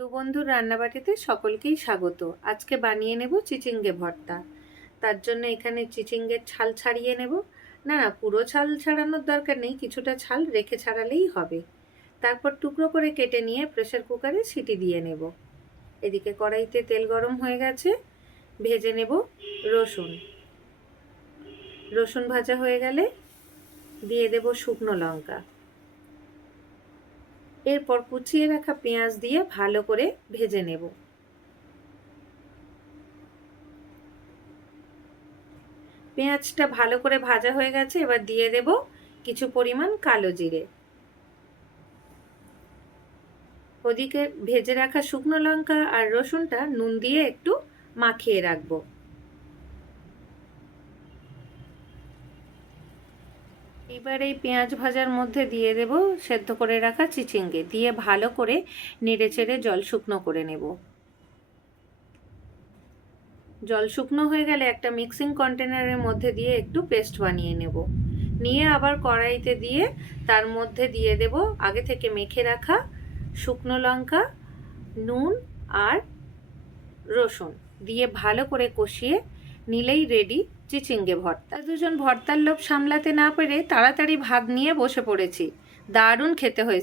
দু বন্ধুর রান্নাবাটিতে সকলকেই স্বাগত। আজকে বানিয়ে নেব চিচিঙ্গে ভর্তা। তার জন্য এখানে চিচিঙ্গের ছাল ছাড়িয়ে নেব। না পুরো ছাল ছাড়ানোর দরকার নেই, কিছুটা ছাল রেখে ছাড়ালেই হবে। তারপর টুকরো করে কেটে নিয়ে প্রেসার কুকারে সিটি দিয়ে নেব। এদিকে কড়াইতে তেল গরম হয়ে গেছে, ভেজে নেব রসুন। রসুন ভাজা হয়ে গেলে দিয়ে দেব শুকনো লঙ্কা। এরপর কুচিয়ে রাখা পেঁয়াজ দিয়ে ভালো করে ভেজে নেব। পেঁয়াজটা ভালো করে ভাজা হয়ে গেছে, এবার দিয়ে দেব কিছু পরিমাণ কালো জিরে। ওদিকে ভেজে রাখা শুকনো লঙ্কা আর রসুনটা নুন দিয়ে একটু মাখিয়ে রাখবো। এবার এই পেঁয়াজ ভাজার মধ্যে দিয়ে দেব সেদ্ধ করে রাখা চিচিঙ্গে, দিয়ে ভালো করে নেড়ে চেড়ে জল শুকনো করে নেব। জল শুকনো হয়ে গেলে একটা মিক্সিং কন্টেনারের মধ্যে দিয়ে একটু পেস্ট বানিয়ে নেব। নিয়ে আবার কড়াইতে দিয়ে তার মধ্যে দিয়ে দেব আগে থেকে মেখে রাখা শুকনো লঙ্কা, নুন আর রসুন, দিয়ে ভালো করে কষিয়ে নিলেই রেডি চিচিঙ্গে ভর্তা। দুজন ভর্তার লোভ সামলাতে না পেরে তাড়াতাড়ি ভাত নিয়ে বসে পড়েছি। দারুণ খেতে হয়েছে।